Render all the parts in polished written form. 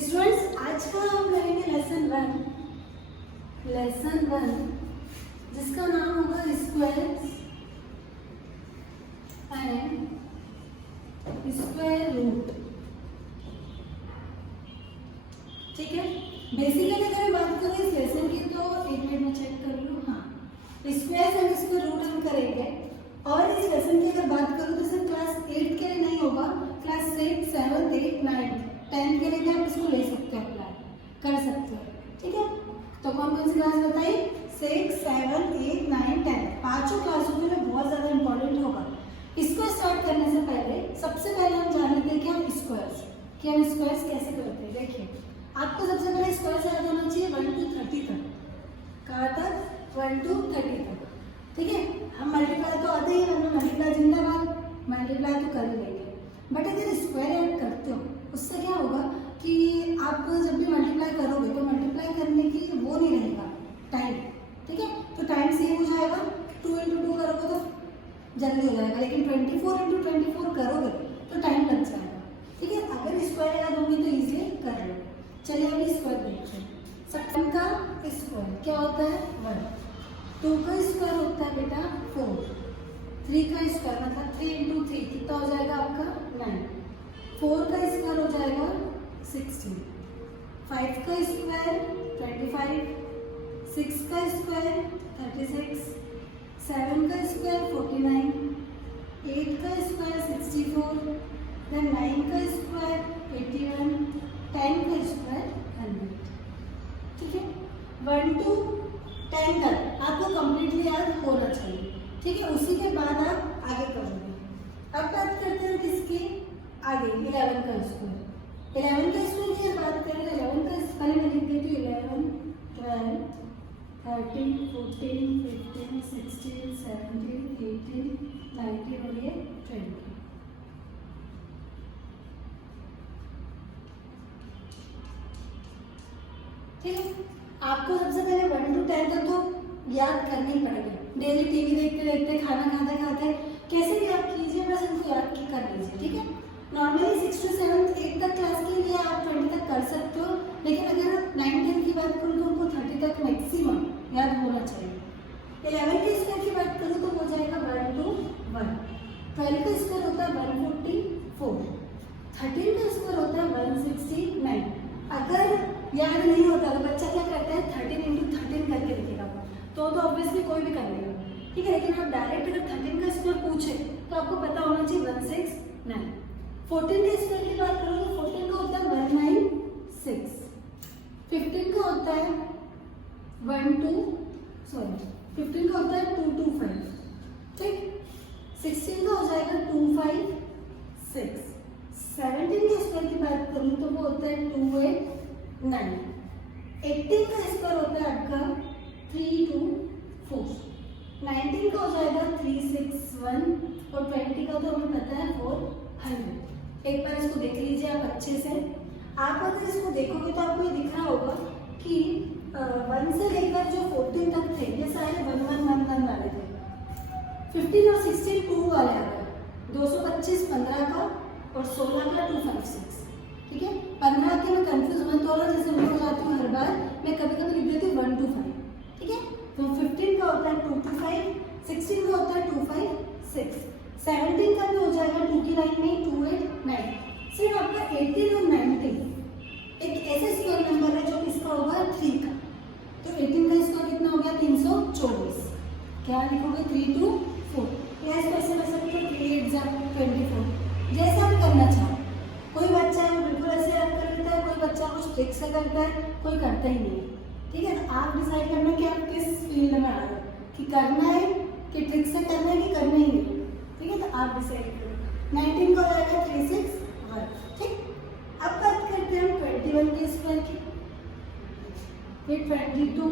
Students, आज का हम करेंगे लेसन वन जिसका नाम होगा स्क्वायर्स एंड स्क्वायर रूट। ठीक है, बेसिकली अगर हम बात करें इस लेसन की तो एक मिनट में चेक कर लूँ। हाँ, स्क्वायर्स एंड स्क्वायर रूट हम करेंगे। और इस लेसन की अगर बात करूँ तो सिर्फ क्लास 8 के लिए नहीं होगा, क्लास 6, 7, 8, 9, 10 के लिए भी आप इसको ले सकते हो, अप्लाई कर सकते हो। ठीक है, तो कौन कौन सी क्लास बताइए? 6, 7, 8, 9, 10 पांचों क्लासों के लिए बहुत ज़्यादा इंपॉर्टेंट होगा। इसको स्टार्ट करने से पहले सबसे पहले हम जान लेते हैं कि हम स्क्वायर्स कैसे करते हैं। देखिए, आपको सबसे पहले स्क्वायर्स याद होना चाहिए 1 to 30 तक। कहाँ तक? 1 to 30 तक। ठीक है, हम मल्टीप्लाई तो आते ही, वरना मल्टीप्लाई जिंदाबाद, मल्टीप्लाई तो कर ही लेंगे। बट अगर स्क्वायर ऐड करते हो उससे क्या होगा कि आप जब भी मल्टीप्लाई करोगे तो मल्टीप्लाई करने की वो नहीं रहेगा टाइम। ठीक है, तो टाइम सेव हो जाएगा। 2 into 2 करोगे तो जल्दी हो जाएगा, लेकिन 24 into 24 करोगे तो टाइम लग जाएगा। ठीक है, अगर स्क्वायर याद होगी तो इजीली कर लो। चलिए अभी स्क्वायर देखते हैं। 7 का स्क्वायर क्या होता है? 1। 2 का स्क्वायर होता है बेटा 4। 3 का स्क्वायर मतलब 3 into 3 कितना हो जाएगा आपका? 9। 4 का स्क्वायर हो जाएगा 16। 5 का स्क्वायर 25। 6 का स्क्वायर 36। 7 का स्क्वायर 49। 8 का स्क्वायर 64। देन 9 का स्क्वायर 81। 10 का स्क्वायर 100। ठीक है, 1 to 10 तक आपको कंप्लीटली याद होना चाहिए। ठीक है, उसी के बाद आप आगे करोगे। अब बात करते हैं किसकी? आगे 11 का स्क्वायर। 11 का स्क्वायर की बात करें तो 11 का पहले मैं लिख देती हूँ 11, 12, 13, 14, 15, 16, 17, 18, 19 और ये 20। ठीक है, आपको सबसे पहले 1 to 10 तक तो याद करना ही पड़ेगा। डेली टीवी देखते देखते, खाना खाते खाते कैसे भी आप कीजिए, बस इनको याद कर लीजिए। ठीक है, नॉर्मली 6 to 7, 8 तक क्लास के लिए आप 20 तक कर सकते हो, लेकिन अगर 9, 10 की बात करूँ तो उनको 30 तक मैक्सिमम याद होना चाहिए। 11 के स्क्वायर की बात करूँ तो हो जाएगा 1 to 1। 12 का स्क्वायर होता है 144। 13 का स्क्वायर होता है 169। अगर याद नहीं होता तो बच्चा क्या करता है 13 into 13 करके लिखेगा, तो ऑब्वियसली कोई भी कर लेगा। ठीक है, लेकिन आप डायरेक्ट अगर 13 का स्क्वायर पूछे तो आपको पता होना चाहिए 169। 14 के स्क्वायर की बात करो तो 14 का होता है 196। 15 का होता है 15 का होता है 225। ठीक, 16 का हो जाएगा 256। 17 के स्क्वायर की बात करूँ तो वो होता है 289। 18 का स्क्वायर होता है आपका 324। 19 का हो जाएगा 361 और 20 का तो हमें पता है 400। एक बार इसको देख लीजिए आप अच्छे से। आप अगर इसको देखोगे तो आपको ये दिख रहा होगा कि 1 से लेकर जो 14 तक थे ये सारे 1 1 1 1 वाले थे। 15 और 16 2 वाले आ गए। 225 15 का और 16 का 256। ठीक है, 15 के मैं कंफ्यूज मत हो रहा, जैसे मैं हो जाती हूँ हर बार, मैं कभी कभी लिख देती हूँ 125। ठीक है, तो 15 का होता है 225, 16 का होता है 256, 17 का भी हो जाएगा 2 की लाइन में 289। सिर्फ आपका 18 और 19 एक ऐसे स्क्वायर नंबर है जो इसका होगा 3 का, तो 18 का स्क्वायर कितना हो गया? 324। क्या लिखोगे? 3 to 4। या इसको ऐसे कर सकते हो 3 एग्जाम 24, जैसा आप करना चाहो। कोई बच्चा है बिल्कुल ऐसे याद कर लेता है, कोई बच्चा कुछ ट्रिक से करता है, कोई करता ही नहीं। ठीक है, तो आप डिसाइड करना कि आप किस फील्ड में आ रहे हो, कि करना है कि ट्रिक से करना है कि करना ही नहीं। ठीक है, तो आप डिसाइड करो। 19 का हो जाएगा 361। ठीक, अब बात करते हैं 21 के स्क्वायर की। फिर 22,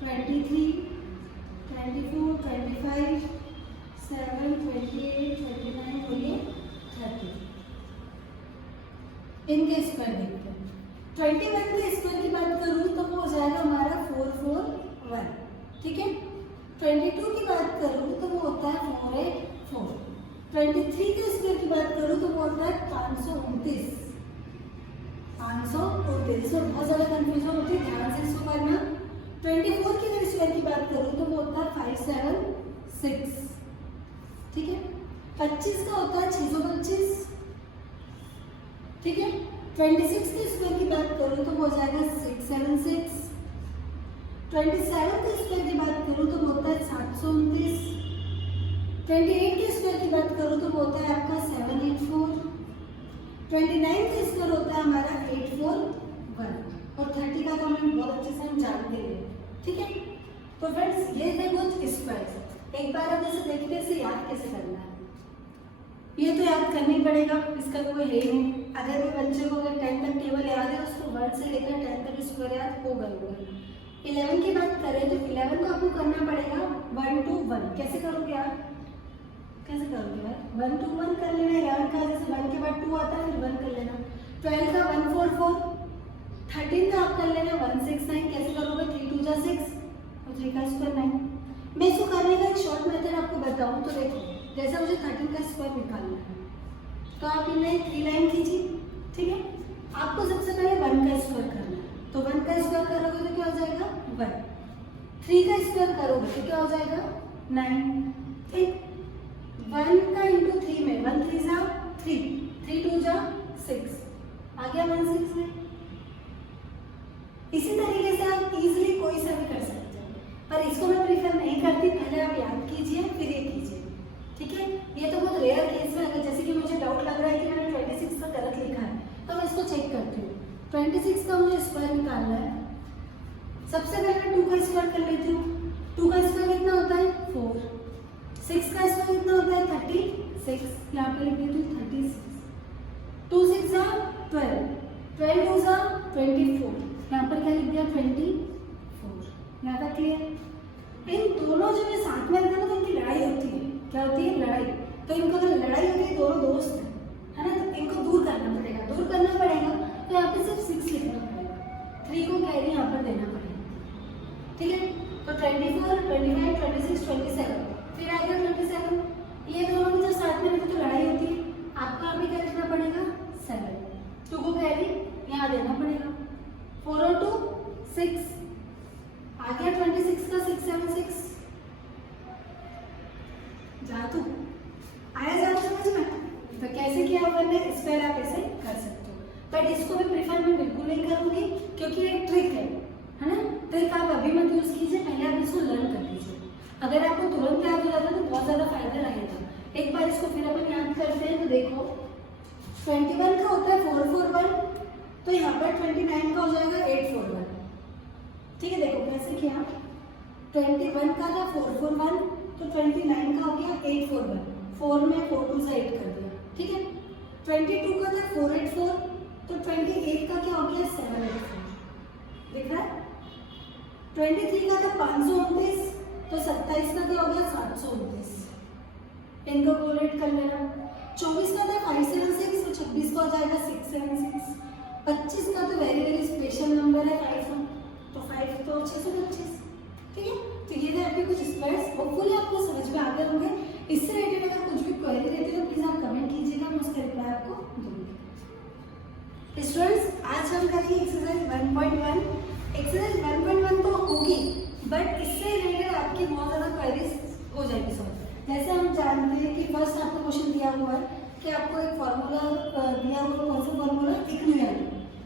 23, 24, 25, 7, 28, 29 और ये 30। इनके स्क्वायर देखते हैं। 21 के स्क्वायर की बात करूँ तो वो हो जाएगा हमारा 441। ठीक है, 22 की बात करूँ तो वो होता है 484। 23 के स्क्वायर की बात करूँ तो वो होता है 529। 529। तो बहुत ज़्यादा कन्फ्यूजन होती है, ध्यान से इसको करना। 24 की अगर स्क्वायर की बात करूँ तो वो होता है 576, ठीक है। 25 का होता है 625, ठीक है। 26 के स्क्वायर की बात करूँ तो वो हो जाएगा 676। 27 के स्क्वायर की बात करूँ तो वो होता है 729। 28 के स्क्वायर की बात करूँ तो वो होता है आपका 784। 29 का स्क्वायर होता है हमारा 841, और 30 का तो हमें बहुत अच्छे से हम जानते हैं, ठीक है। तो फ्रेंड्स ये थे कुछ स्क्वायर। एक बार आप जैसे देखते हैं इसे याद कैसे करना है। ये तो याद करना ही पड़ेगा, इसका कोई है ही नहीं। अगर भी बच्चे को अगर 10 तक टेबल याद है, उसको 1 से लेकर 10 तक स्क्वायर याद हो गए होगा। 11 की बात करें तो 11 को आपको करना पड़ेगा 1 to 1। कैसे करोगे आप, कैसे करोगे यार? 1 to 1 कर लेना। 11 का जैसे 1 के बाद 2 आता है, फिर 1 कर लेना। 12 का 144। 13 का आप कर लेना 169। कैसे करोगे? 3 2 जा 6 और 3 का स्क्वायर 9। मैं इसको करने का एक शॉर्ट मेथड आपको बताऊं तो देखो, जैसे मुझे 13 का स्क्वायर निकालना है तो आप इन्हें 3 लाइन कीजिए, ठीक है। आपको सबसे पहले 1 का स्क्वायर करना है, तो 1 का स्क्वायर करोगे तो क्या हो जाएगा 1। 3 का स्क्वायर करोगे तो क्या हो जाएगा 9, ठीक। 1 का इंटू 3 में 1 3 जा 3, 3 2 जा 6, आ गया 16 में। इसी तरीके से आप इजीली कोई सा भी कर सकते हैं, पर इसको मैं प्रीफर नहीं करती। पहले आप याद कीजिए फिर ये कीजिए, ठीक है। ये तो बहुत रेयर केस में, अगर जैसे कि मुझे डाउट लग रहा है कि मैंने 26 का गलत लिखा है तो मैं इसको चेक करती हूँ। 26 का मुझे स्क्वायर निकालना है। सबसे पहले 2 का स्क्वायर कर लेती हूँ। 2 का स्क्वायर कितना होता है 4। 6 का स्क्वायर कितना होता है 36, यहाँ पे लिख देती हूँ 36। 2 6 जा 12, 12 2 जा 24, यहाँ पर क्या लिख दिया 24। यहाँ तक क्लियर? इन दोनों जो है साथ में रहते हैं ना, तो इनकी लड़ाई होती है। क्या होती है? लड़ाई। तो इनको अगर लड़ाई होती है, दोनों दोस्त हैं, है ना, तो इनको दूर करना पड़ेगा। दूर करना पड़ेगा तो यहाँ पे सिर्फ 6 लिखना पड़ेगा, 3 को कैरी यहाँ पर देना पड़ेगा, ठीक है। तो 24 25 26 27, फिर आ गया 27। ये दोनों में जो साथ में रहते तो लड़ाई होती है। आपको यहाँ पे क्या लिखना पड़ेगा 7, 2 को कैरी यहाँ देना पड़ेगा। 4 और 2 6, आ गया 26 का 6 7 6। जादू आया, जादू समझ में? तो कैसे किया मैंने स्क्वायर आप ऐसे कर सकते हो, बट इसको भी प्रीफर मैं बिल्कुल नहीं करूंगी क्योंकि एक ट्रिक है ना। ट्रिक आप अभी मत यूज कीजिए, पहले आप इसको लर्न कर लीजिए। अगर आपको तुरंत याद हो जाता है तो बहुत ज्यादा फायदा रहेगा। एक बार इसको फिर अपन याद करते हैं। तो देखो 21 का होता है 441, तो यहाँ पर 29 का हो जाएगा 841, ठीक है। देखो कैसे किया, 21 का था 441, तो 29 का हो गया 841, 4 में 4 2 से 8 कर दिया, ठीक है। 22 का था 484, तो 28 का क्या हो गया 784, दिख रहा है। 23 का था 529, तो 27 का क्या हो गया 729, इनको कोलेट कर लेना। 24 का था 576, तो 26 का हो जाएगा 676। 25 का तो वेरी वेरी स्पेशल नंबर है 5, तो 5 तो 625, ठीक है। तो ये थे आपके कुछ स्क्वायर्स, होपफुली आपको समझ में आ गए होंगे। इससे रिलेटेड अगर कुछ भी क्वेरी रहती है तो प्लीज आप कमेंट कीजिएगा, मैं उसका रिप्लाई आपको दूंगी। स्टूडेंट्स आज हम करेंगे एक्सरसाइज 1.1। एक्सरसाइज 1.1 तो होगी, बट इससे रिलेटेड आपकी बहुत ज़्यादा क्वेरीज हो जाएगी सॉल्व। जैसे हम जानते हैं कि फर्स्ट आपको क्वेश्चन दिया हुआ है कि आपको एक फॉर्मूला दिया हुआ, कौन सा फॉर्मूला?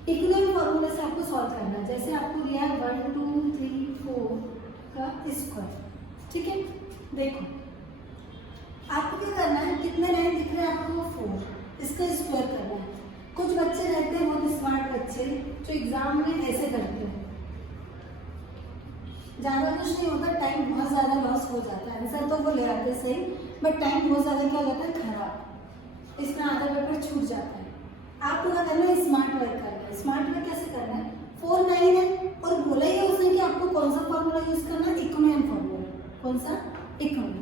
इक्विलिब्रियम फॉर्मूला से आपको सॉल्व करना है। जैसे आपको दिया है 1 2 3 4 का स्क्वायर, ठीक है। देखो आपको क्या करना है, कितने लाइन दिख रहे हैं आपको 4, इसका स्क्वायर करना है। कुछ बच्चे रहते हैं बहुत स्मार्ट बच्चे जो एग्जाम में ऐसे करते हैं, ज़्यादा कुछ नहीं होता, टाइम बहुत ज़्यादा लॉस हो जाता है। आंसर तो वो ले आते सही, बट टाइम बहुत ज़्यादा क्या हो जाता है खराब, इसमें आधा पेपर छूट जाता है। आपको क्या करना है, स्मार्ट वर्क करना है। स्मार्ट वर्क कैसे करना है, 4 9 है और बोला ही उसने कि आपको कौन सा फॉर्मूला यूज करना है, इकोनॉम फॉर्मूला। कौन सा? इकोनॉम।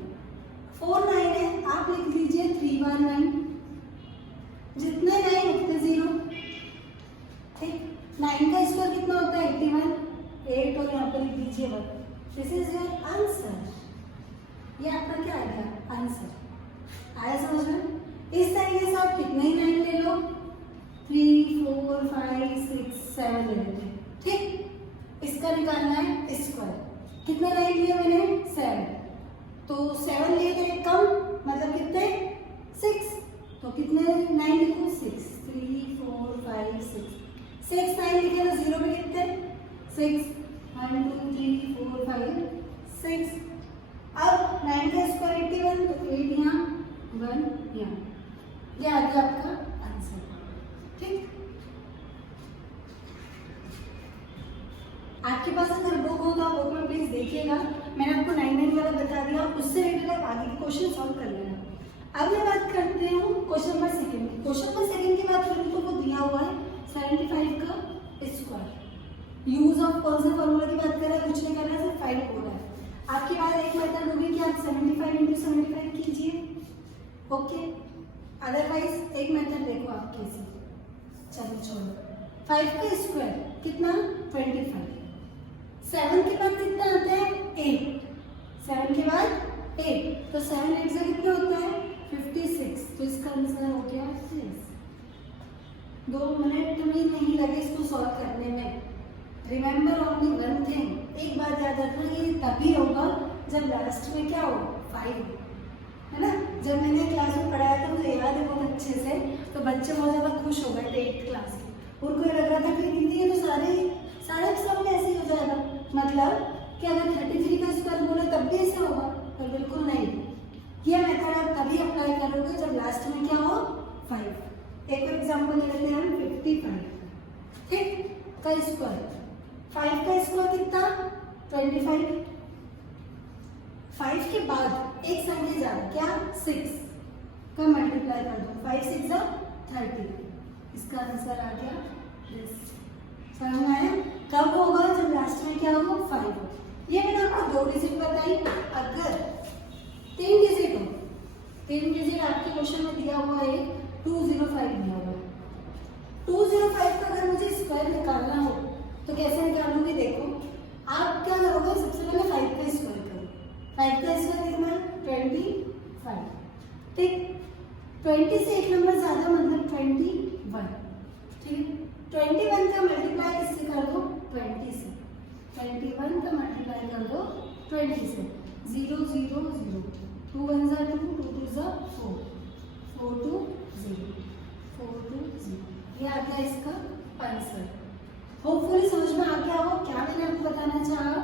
4 9 है, आप लिख लीजिए 3 बार 9, जितने 9 उतने 0, ठीक। 9 का स्क्वायर कितना होता है 81, 8 और यहाँ पर लिख दीजिए 1। This is your answer. ये आपका क्या आएगा आंसर। आया समझ में? इस तरीके से आप कितने ही 9 ले लो, 3 4 5 6 7 ले लेते हैं, ठीक। इसका निकालना है स्क्वायर। कितने लाइन लिए मैंने? 7। तो 7 लिए थे कम, मतलब कितने? 6। तो कितने 9 लिखो? 6 3 4 5 6 6 9 लिखे तो 0 में कितने? 6 1 2 3 4 5 6। अब 9 का स्क्वायर 81, तो 8 यहाँ 1 यहाँ, ये आ गया आपका आंसर, ठीक। आपके पास अगर बुक हो तो आप बुक में प्लीज देखिएगा। मैंने आपको 9 वाला बता दिया, उससे रिलेटेड आप आगे के क्वेश्चन सॉल्व कर लेना। अब मैं बात करते हूँ क्वेश्चन नंबर सेकंड की। क्वेश्चन नंबर सेकंड की बात करूँ तो वो दिया हुआ है 75 का स्क्वायर। यूज ऑफ कौन सा फॉर्मूला की बात कर रहा है? कुछ नहीं कर रहा है, सिर्फ फाइंड हो रहा है। आपके पास एक मेथड होगी कि आप 75 × 75 कीजिए, ओके। अदरवाइज एक मेथड देखो आप कैसे, चलो छोड़ो। 5 का स्क्वायर कितना? 25। 7 के बाद कितना आता है? 8। 7 के बाद 8, तो 7 8 से कितना होता है? 56। तो इसका आंसर हो गया 6। 2 मिनट भी नहीं लगे इसको सॉल्व करने में। रिमेंबर ओनली वन थिंग, एक बात याद रखना, ये तभी होगा जब लास्ट में क्या हो? 5, है ना। जब मैंने क्लास में पढ़ाया था मुझे याद है बहुत अच्छे से, तो बच्चे बहुत ज़्यादा खुश हो गए थे 8th क्लास के। उनको ये लग रहा था कि दीदी ये तो सारे एग्जाम में ऐसे ही हो जाएगा, मतलब कि अगर 33 का स्क्वायर बोले तब भी ऐसे होगा, पर बिल्कुल नहीं। ये मेथड आप तभी अप्लाई करोगे जब लास्ट में क्या हो? 5। एक एग्जाम्पल ले लेते हैं हम 55, ठीक, का स्क्वायर। 5 का स्क्वायर कितना? 25। 5 के बाद एक संख्या ज्यादा, क्या? 6 का मल्टीप्लाई कर दो, 5 6 जा 30। इसका आंसर आ गया दिस। समझ में आया? कब होगा? जब लास्ट में क्या होगा? 5 हो। ये मैंने आपको 2 डिजिट बताई। अगर 3 डिजिट हो, 3 डिजिट आपके क्वेश्चन में दिया हुआ है 205 दिया हुआ है। 205 का अगर मुझे स्क्वायर निकालना हो तो कैसे निकालूंगी? देखो, आप क्या करोगे? सबसे पहले 5 का स्क्वायर करो। 5 का स्क्वायर कितना? 25, ठीक। 20 से एक नंबर ज्यादा, मतलब 21, ठीक। 21 का मल्टीप्लाई किससे कर दो? 20 से। 21 का मल्टीप्लाई कर दो 20 से। 0 0 0, 2 1 जा 2, 2 2 जा 4, 4 2 0, 4 2 0। ये आ गया इसका आंसर। होपफुली समझ में आ गया हो क्या मैंने आपको बताना चाहा।